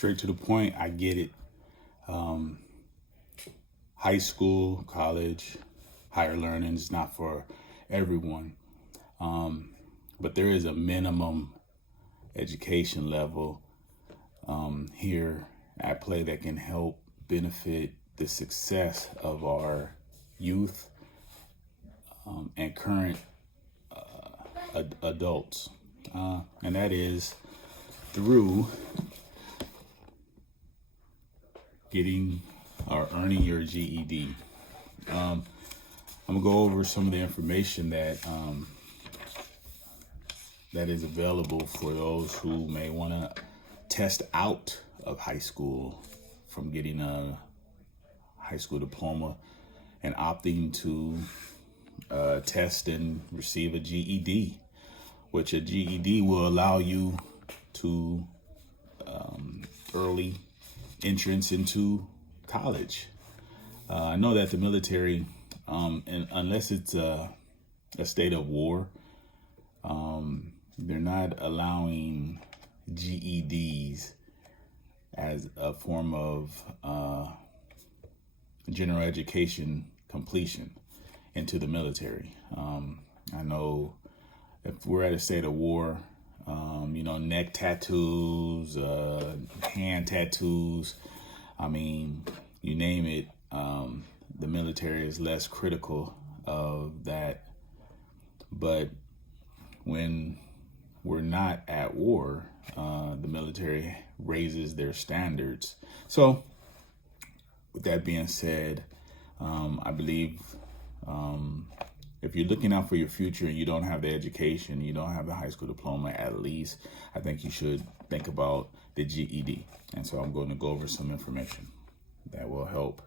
straight to the point. I get it. High school, college, higher learning is not for everyone. But there is a minimum education level here at play that can help benefit the success of our youth and current adults. And that is through getting or earning your GED. I'm gonna go over some of the information that that is available for those who may want to test out of high school from getting a high school diploma and opting to test and receive a GED, which a GED will allow you to early entrance into college. I know that the military, and unless it's a state of war, they're not allowing GEDs as a form of general education completion into the military. I know if we're at a state of war, neck tattoos, hand tattoos, I mean, you name it, the military is less critical of that. But when we're not at war, the military raises their standards. So with that being said, I believe if you're looking out for your future and you don't have the education, you don't have the high school diploma at least, I think you should think about the GED. And so I'm going to go over some information that will help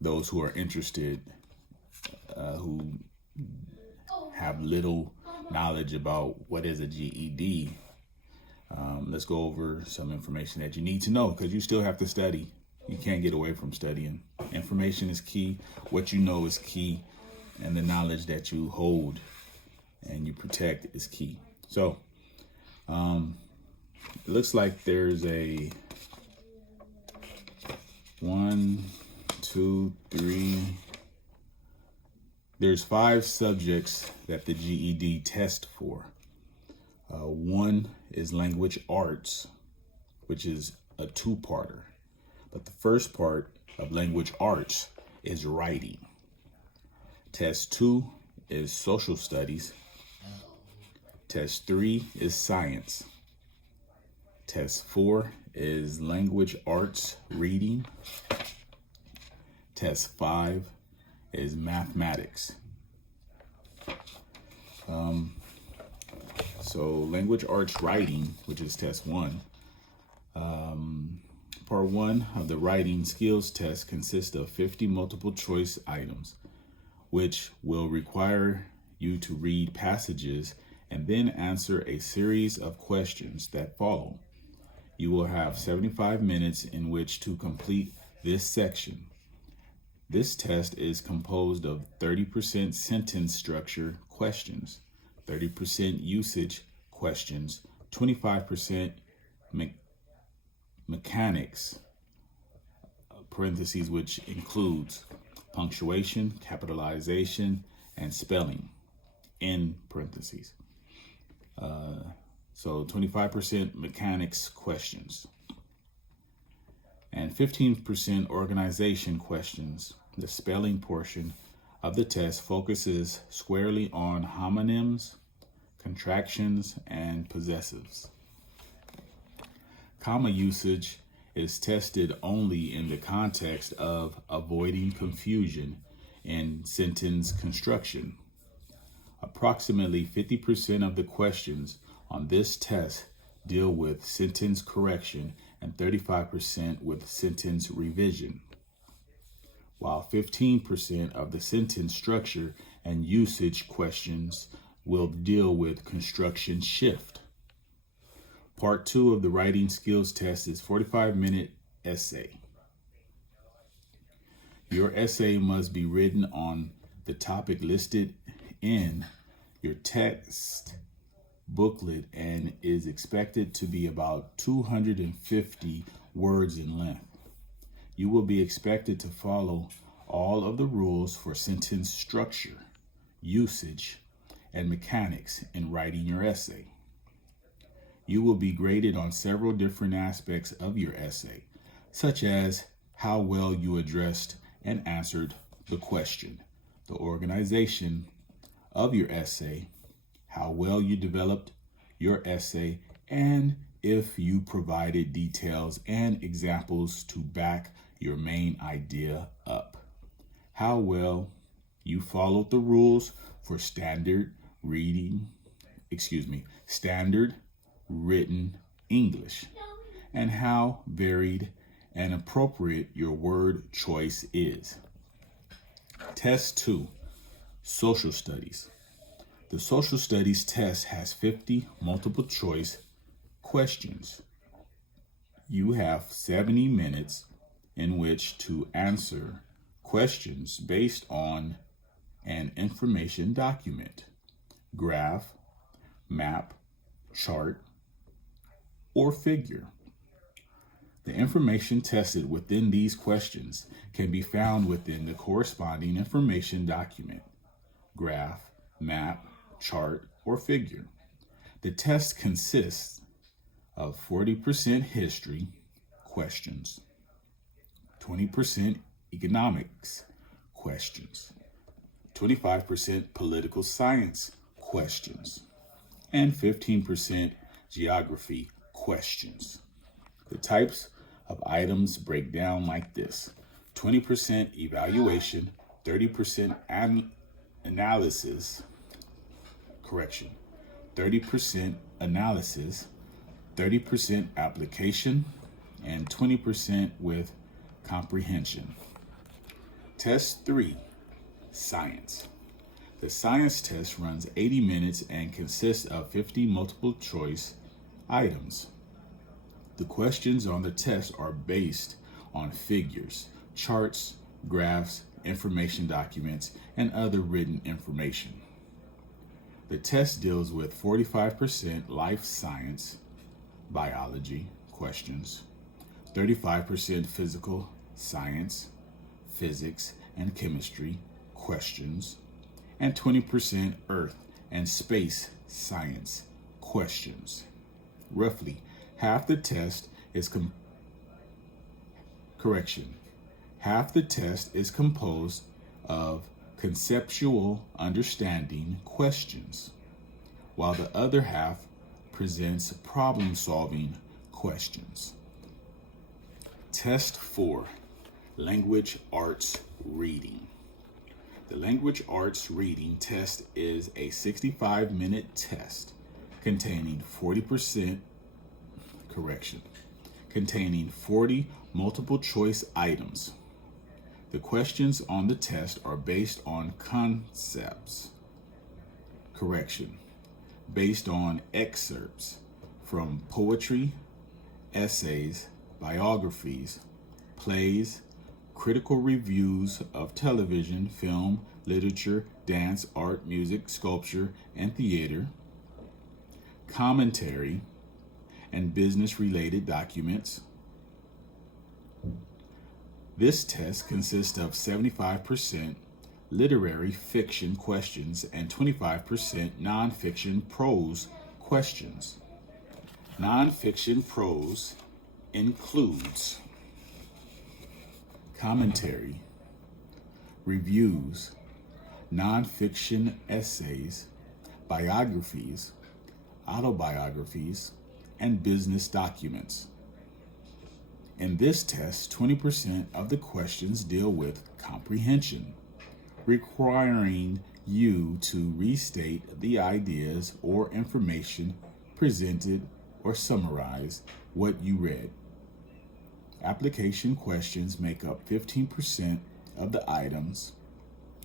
those who are interested, who have little knowledge about what is a GED. Let's go over some information that you need to know, because you still have to study. You can't get away from studying. Information is key. What you know is key. And the knowledge that you hold and you protect is key. So it looks like there's a 1, 2, 3. There's 5 subjects that the GED tests for. One is language arts, which is a 2-parter. But the first part of language arts is writing. Test 2 is social studies. Test 3 is science. Test 4 is language arts reading. Test 5 is mathematics. So language arts writing, which is test 1. Part 1 of the writing skills test consists of 50 multiple choice items, which will require you to read passages and then answer a series of questions that follow. You will have 75 minutes in which to complete this section. This test is composed of 30% sentence structure questions, 30% usage questions, 25% mechanics, parentheses, which includes punctuation, capitalization, and spelling, in parentheses. So 25% mechanics questions and 15% organization questions. The spelling portion of the test focuses squarely on homonyms, contractions, and possessives. Comma usage is tested only in the context of avoiding confusion in sentence construction. Approximately 50% of the questions on this test deal with sentence correction and 35% with sentence revision, while 15% of the sentence structure and usage questions will deal with construction shift. Part 2 of the writing skills test is 45-minute essay. Your essay must be written on the topic listed in your text booklet and is expected to be about 250 words in length. You will be expected to follow all of the rules for sentence structure, usage, and mechanics in writing your essay. You will be graded on several different aspects of your essay, such as how well you addressed and answered the question, the organization of your essay, how well you developed your essay, and if you provided details and examples to back your main idea up. How well you followed the rules for standard written English, and how varied and appropriate your word choice is. Test 2, Social Studies. The Social Studies test has 50 multiple choice questions. You have 70 minutes in which to answer questions based on an information document, graph, map, chart, or figure. The information tested within these questions can be found within the corresponding information document, graph, map, chart, or figure. The test consists of 40% history questions, 20% economics questions, 25% political science questions, and 15% geography questions. The types of items break down like this: 20% evaluation, 30% analysis, 30% analysis, 30% application, and 20% with comprehension. Test 3, Science. The science test runs 80 minutes and consists of 50 multiple choice items. The questions on the test are based on figures, charts, graphs, information documents, and other written information. The test deals with 45% life science, biology questions, 35% physical science, physics, and chemistry questions, and 20% earth and space science questions. Roughly half the test is half the test is composed of conceptual understanding questions, while the other half presents problem-solving questions. Test 4, Language Arts Reading. The Language Arts Reading test is a 65-minute test containing 40 multiple choice items. The questions on the test are based on concepts. Based on excerpts from poetry, essays, biographies, plays, critical reviews of television, film, literature, dance, art, music, sculpture, and theater, commentary, and business-related documents. This test consists of 75% literary fiction questions and 25% nonfiction prose questions. Nonfiction prose includes commentary, reviews, nonfiction essays, biographies, autobiographies, and business documents. In this test, 20% of the questions deal with comprehension, requiring you to restate the ideas or information presented or summarize what you read. Application questions make up 15% of the items.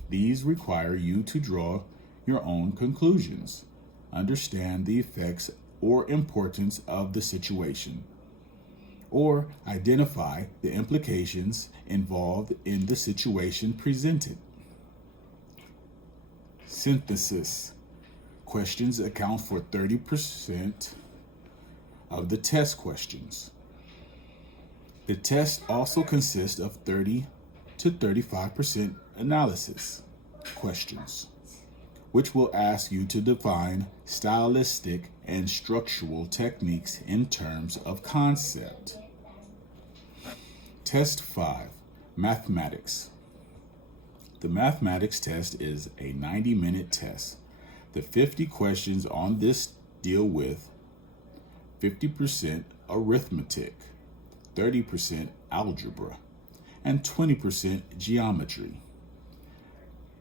These require you to draw your own conclusions, understand the effects or importance of the situation, or identify the implications involved in the situation presented. Synthesis questions account for 30% of the test questions. The test also consists of 30 to 35% analysis questions, which will ask you to define stylistic and structural techniques in terms of concept. Test 5, Mathematics. The mathematics test is a 90-minute test. The 50 questions on this deal with 50% arithmetic, 30% algebra, and 20% geometry.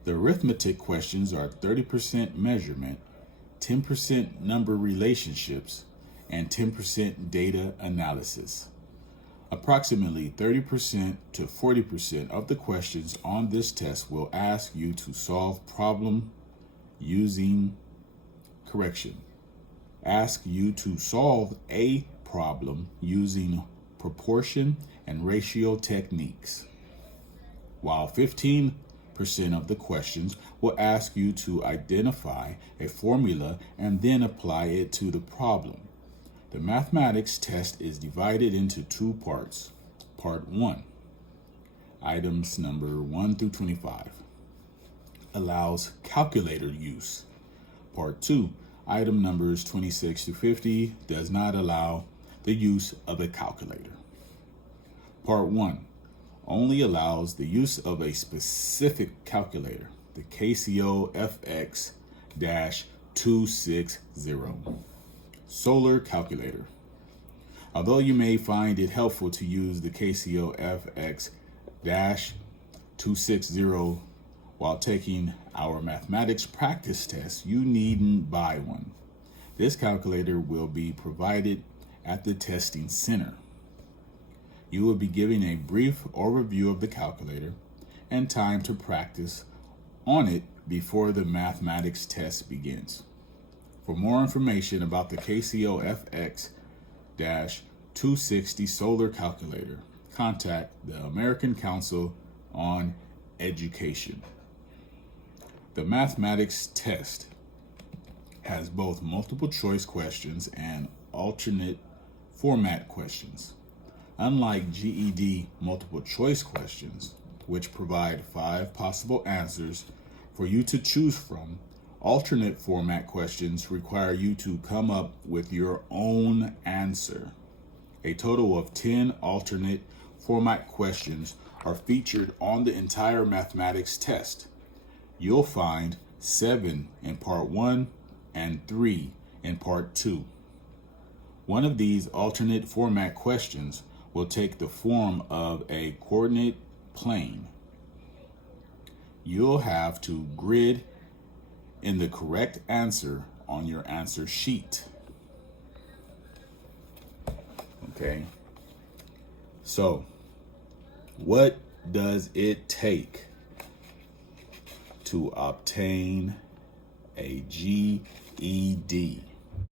The arithmetic questions are 30% measurement, 10% number relationships, and 10% data analysis. Approximately 30% to 40% of the questions on this test will ask you to solve ask you to solve a problem using proportion and ratio techniques, while 15% of the questions will ask you to identify a formula and then apply it to the problem. The mathematics test is divided into two parts. Part 1, items number 1 through 25, allows calculator use. Part 2, item numbers 26 to 50, does not allow the use of a calculator. Part 1 only allows the use of a specific calculator, the Casio FX-260 solar calculator. Although you may find it helpful to use the Casio FX-260 while taking our mathematics practice test, you needn't buy one. This calculator will be provided at the testing center. You will be given a brief overview of the calculator and time to practice on it before the mathematics test begins. For more information about the Casio FX-260 solar calculator, contact the American Council on Education. The mathematics test has both multiple choice questions and alternate format questions. Unlike GED multiple choice questions, which provide 5 possible answers for you to choose from, alternate format questions require you to come up with your own answer. A total of 10 alternate format questions are featured on the entire mathematics test. You'll find 7 in part 1 and 3 in part 2. One of these alternate format questions will take the form of a coordinate plane. You'll have to grid in the correct answer on your answer sheet. Okay. So, what does it take to obtain a GED?